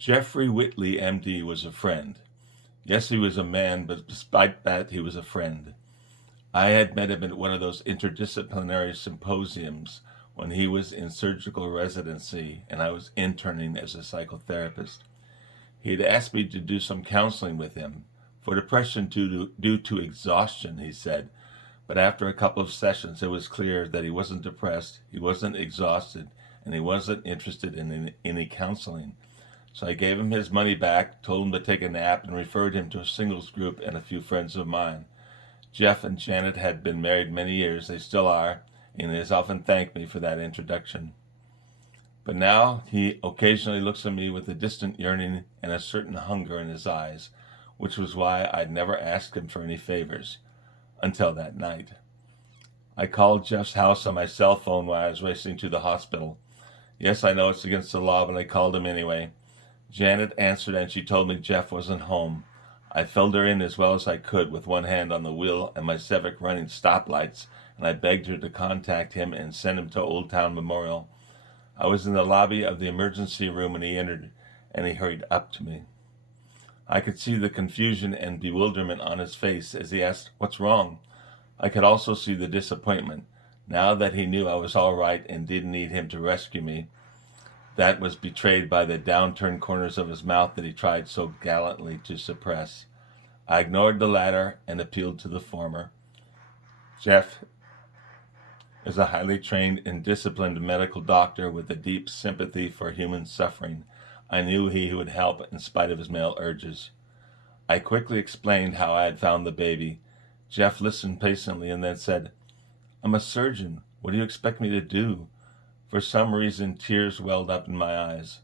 Jeffrey Whitley, MD, was a friend. Yes, he was a man, but despite that, he was a friend. I had met him at one of those interdisciplinary symposiums when he was in surgical residency and I was interning as a psychotherapist. He had asked me to do some counseling with him for depression due to exhaustion, he said. But after a couple of sessions, it was clear that he wasn't depressed, he wasn't exhausted, and he wasn't interested in any counseling. So I gave him his money back, told him to take a nap, and referred him to a singles group and a few friends of mine. Jeff and Janet had been married many years, they still are, and he has often thanked me for that introduction. But now he occasionally looks at me with a distant yearning and a certain hunger in his eyes, which was why I'd never asked him for any favors, until that night. I called Jeff's house on my cell phone while I was racing to the hospital. Yes, I know it's against the law, but I called him anyway. Janet answered and she told me Jeff wasn't home. I filled her in as well as I could with one hand on the wheel and my Civic running stoplights, and I begged her to contact him and send him to Old Town Memorial. I was in the lobby of the emergency room when he entered, and he hurried up to me. I could see the confusion and bewilderment on his face as he asked, "What's wrong?" I could also see the disappointment, now that he knew I was all right and didn't need him to rescue me. That was betrayed by the downturned corners of his mouth that he tried so gallantly to suppress. I ignored the latter and appealed to the former. Jeff is a highly trained and disciplined medical doctor with a deep sympathy for human suffering. I knew he would help in spite of his male urges. I quickly explained how I had found the baby. Jeff listened patiently and then said, "I'm a surgeon. What do you expect me to do?" For some reason, tears welled up in my eyes.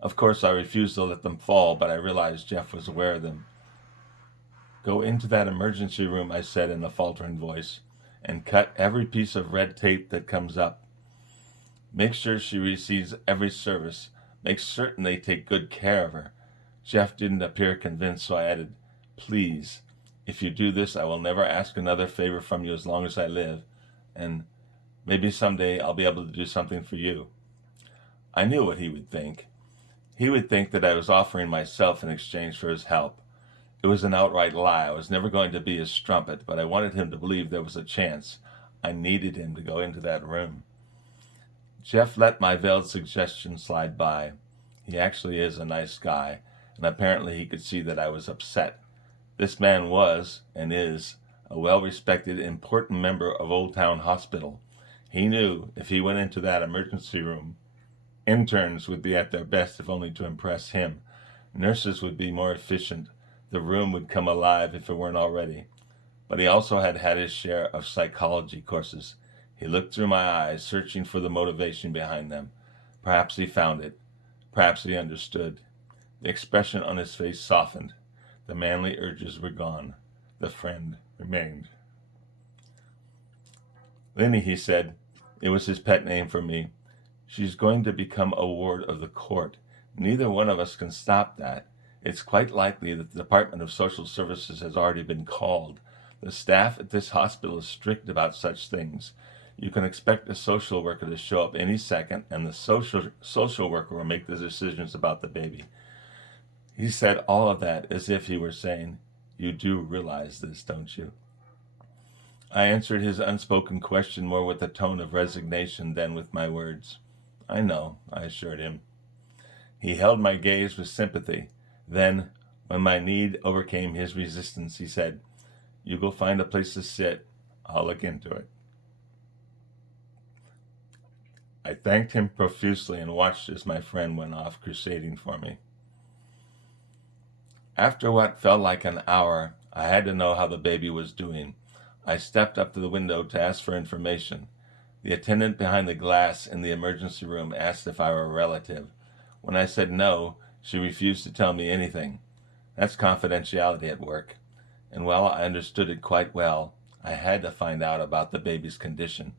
Of course, I refused to let them fall, but I realized Jeff was aware of them. "Go into that emergency room," I said in a faltering voice, "and cut every piece of red tape that comes up. Make sure she receives every service. Make certain they take good care of her." Jeff didn't appear convinced, so I added, "Please, if you do this, I will never ask another favor from you as long as I live, and maybe someday I'll be able to do something for you." I knew what he would think. He would think that I was offering myself in exchange for his help. It was an outright lie. I was never going to be his strumpet, but I wanted him to believe there was a chance. I needed him to go into that room. Jeff let my veiled suggestion slide by. He actually is a nice guy, and apparently he could see that I was upset. This man was, and is, a well-respected, important member of Old Town Hospital. He knew if he went into that emergency room, interns would be at their best if only to impress him. Nurses would be more efficient. The room would come alive if it weren't already. But he also had had his share of psychology courses. He looked through my eyes, searching for the motivation behind them. Perhaps he found it. Perhaps he understood. The expression on his face softened. The manly urges were gone. The friend remained. "Lenny," he said. It was his pet name for me. "She's going to become a ward of the court. Neither one of us can stop that. It's quite likely that the Department of Social Services has already been called. The staff at this hospital is strict about such things. You can expect a social worker to show up any second, and the social worker will make the decisions about the baby." He said all of that as if he were saying, "You do realize this, don't you?" I answered his unspoken question more with a tone of resignation than with my words. "I know," I assured him. He held my gaze with sympathy. Then, when my need overcame his resistance, he said, "You go find a place to sit. I'll look into it." I thanked him profusely and watched as my friend went off crusading for me. After what felt like an hour, I had to know how the baby was doing. I stepped up to the window to ask for information. The attendant behind the glass in the emergency room asked if I were a relative. When I said no, she refused to tell me anything. That's confidentiality at work. And while I understood it quite well, I had to find out about the baby's condition.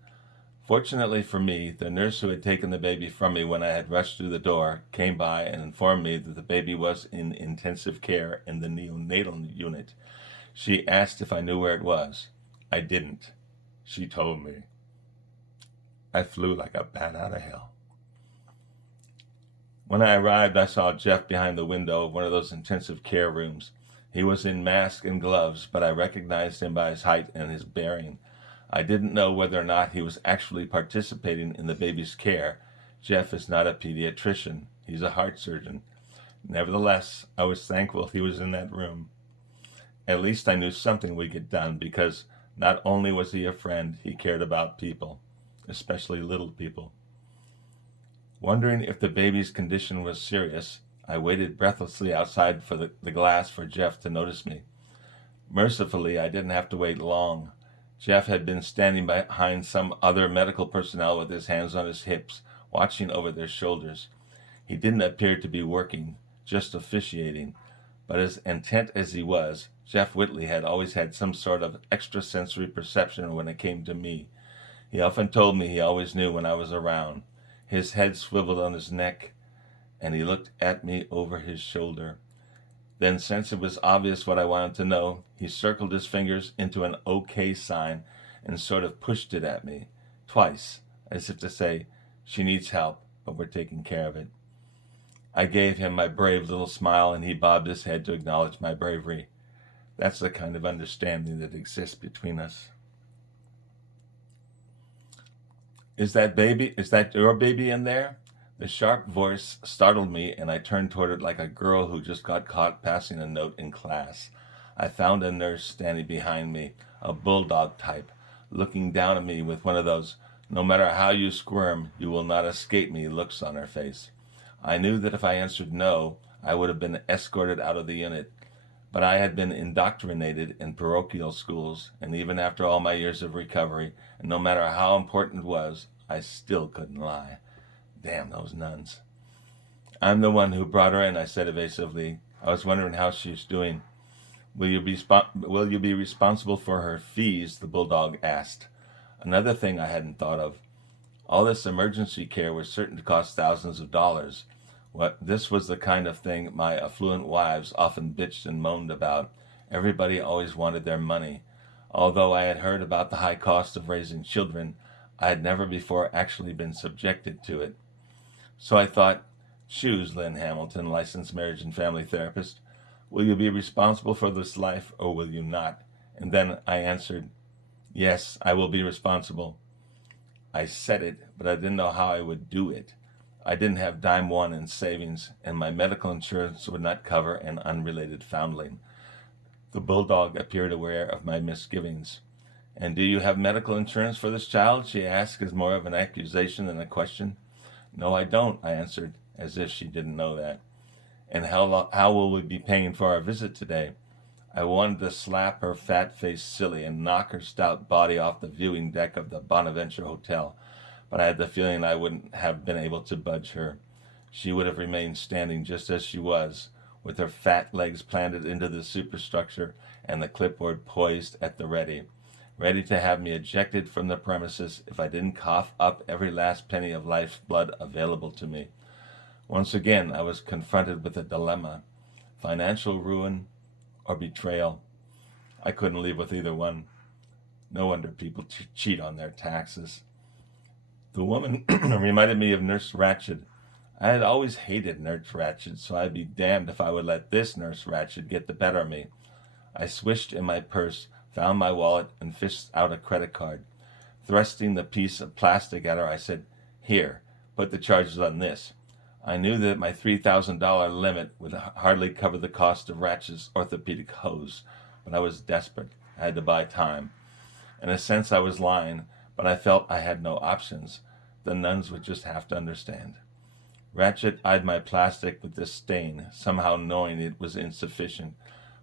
Fortunately for me, the nurse who had taken the baby from me when I had rushed through the door came by and informed me that the baby was in intensive care in the neonatal unit. She asked if I knew where it was. I didn't. She told me. I flew like a bat out of hell. When I arrived, I saw Jeff behind the window of one of those intensive care rooms. He was in mask and gloves, but I recognized him by his height and his bearing. I didn't know whether or not he was actually participating in the baby's care. Jeff is not a pediatrician. He's a heart surgeon. Nevertheless, I was thankful he was in that room. At least I knew something would get done, because not only was he a friend, he cared about people, especially little people. Wondering if the baby's condition was serious, I waited breathlessly outside for the glass for Jeff to notice me. Mercifully, I didn't have to wait long. Jeff had been standing behind some other medical personnel with his hands on his hips, watching over their shoulders. He didn't appear to be working, just officiating. But as intent as he was, Jeff Whitley had always had some sort of extrasensory perception when it came to me. He often told me he always knew when I was around. His head swiveled on his neck, and he looked at me over his shoulder. Then, since it was obvious what I wanted to know, he circled his fingers into an OK sign and sort of pushed it at me, twice, as if to say, "She needs help, but we're taking care of it." I gave him my brave little smile, and he bobbed his head to acknowledge my bravery. That's the kind of understanding that exists between us. Is that your baby in there?" The sharp voice startled me, and I turned toward it like a girl who just got caught passing a note in class. I found a nurse standing behind me, a bulldog type, looking down at me with one of those "no matter how you squirm, you will not escape me" looks on her face. I knew that if I answered no, I would have been escorted out of the unit. But I had been indoctrinated in parochial schools, and even after all my years of recovery, and no matter how important it was, I still couldn't lie. Damn those nuns. "I'm the one who brought her in," I said evasively. "I was wondering how she's doing." Will you be responsible for her fees?" the bulldog asked. Another thing I hadn't thought of. All this emergency care was certain to cost thousands of dollars. This was the kind of thing my affluent wives often bitched and moaned about. Everybody always wanted their money. Although I had heard about the high cost of raising children, I had never before actually been subjected to it. So I thought, choose, Lynn Hamilton, licensed marriage and family therapist. Will you be responsible for this life, or will you not? And then I answered, yes, I will be responsible. I said it, but I didn't know how I would do it. I didn't have dime one in savings, and my medical insurance would not cover an unrelated foundling. The bulldog appeared aware of my misgivings. "And do you have medical insurance for this child?" she asked, as more of an accusation than a question. "No, I don't," I answered, as if she didn't know that. "And how will we be paying for our visit today?" I wanted to slap her fat face silly and knock her stout body off the viewing deck of the Bonaventure Hotel, but I had the feeling I wouldn't have been able to budge her. She would have remained standing just as she was, with her fat legs planted into the superstructure and the clipboard poised at the ready to have me ejected from the premises if I didn't cough up every last penny of life's blood available to me. Once again, I was confronted with a dilemma: financial ruin or betrayal. I couldn't leave with either one. No wonder people cheat on their taxes. The woman reminded me of Nurse Ratched. I had always hated Nurse Ratched, so I'd be damned if I would let this Nurse Ratched get the better of me. I swished in my purse, found my wallet, and fished out a credit card. Thrusting the piece of plastic at her, I said, "Here, put the charges on this." I knew that my $3,000 limit would hardly cover the cost of Ratched's orthopedic hose, but I was desperate. I had to buy time. In a sense, I was lying, but I felt I had no options. The nuns would just have to understand. Ratched eyed my plastic with disdain, somehow knowing it was insufficient,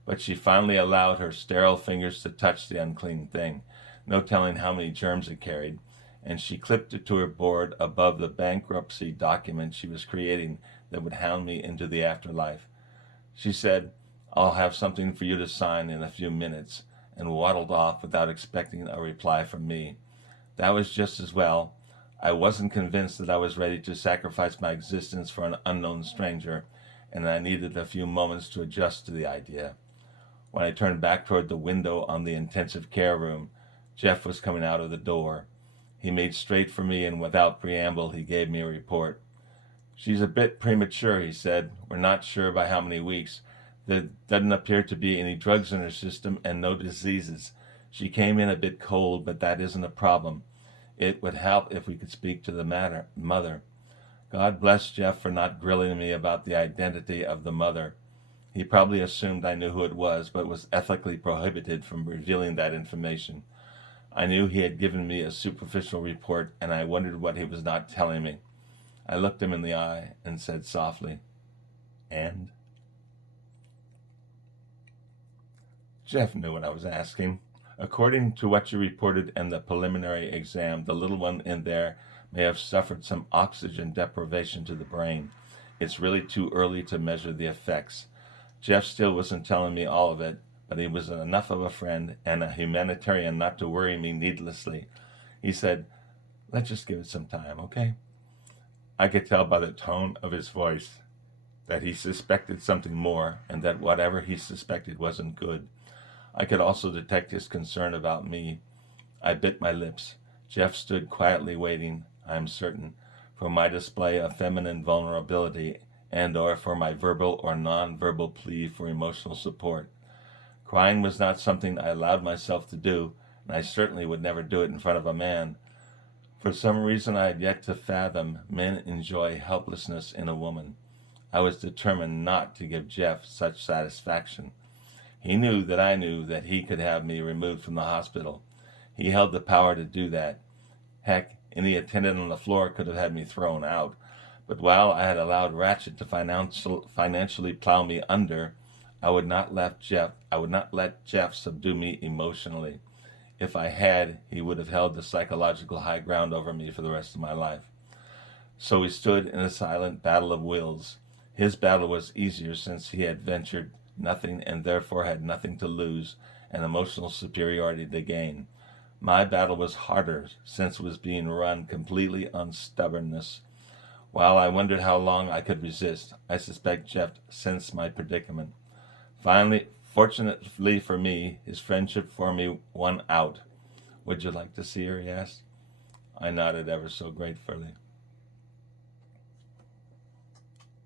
but she finally allowed her sterile fingers to touch the unclean thing, no telling how many germs it carried, and she clipped it to her board above the bankruptcy document she was creating that would hound me into the afterlife. She said, "I'll have something for you to sign in a few minutes," and waddled off without expecting a reply from me. That was just as well. I wasn't convinced that I was ready to sacrifice my existence for an unknown stranger, and I needed a few moments to adjust to the idea. When I turned back toward the window on the intensive care room, Jeff was coming out of the door. He made straight for me, and without preamble, he gave me a report. She's a bit premature, he said. We're not sure by how many weeks. There doesn't appear to be any drugs in her system and no diseases. She came in a bit cold, but that isn't a problem. It would help if we could speak to the mother. God bless Jeff for not grilling me about the identity of the mother. He probably assumed I knew who it was, but was ethically prohibited from revealing that information. I knew he had given me a superficial report, and I wondered what he was not telling me. I looked him in the eye and said softly, "And?" Jeff knew what I was asking. According to what you reported in the preliminary exam, the little one in there may have suffered some oxygen deprivation to the brain. It's really too early to measure the effects. Jeff still wasn't telling me all of it, but he was enough of a friend and a humanitarian not to worry me needlessly. He said, "Let's just give it some time, okay?" I could tell by the tone of his voice that he suspected something more, and that whatever he suspected wasn't good. I could also detect his concern about me. I bit my lips. Jeff stood quietly waiting, I am certain, for my display of feminine vulnerability and/or for my verbal or non-verbal plea for emotional support. Crying was not something I allowed myself to do, and I certainly would never do it in front of a man. For some reason I had yet to fathom, men enjoy helplessness in a woman. I was determined not to give Jeff such satisfaction. He knew that he could have me removed from the hospital. He held the power to do that. Heck, any attendant on the floor could have had me thrown out. But while I had allowed Ratchet to financially plow me under, I would not let Jeff subdue me emotionally. If I had, he would have held the psychological high ground over me for the rest of my life. So we stood in a silent battle of wills. His battle was easier since he had ventured nothing and therefore had nothing to lose and emotional superiority to gain. My battle was harder since it was being run completely on stubbornness. While I wondered how long I could resist, I suspect Jeff sensed my predicament. Finally, fortunately for me, his friendship for me won out. "Would you like to see her?" he asked. I nodded ever so gratefully.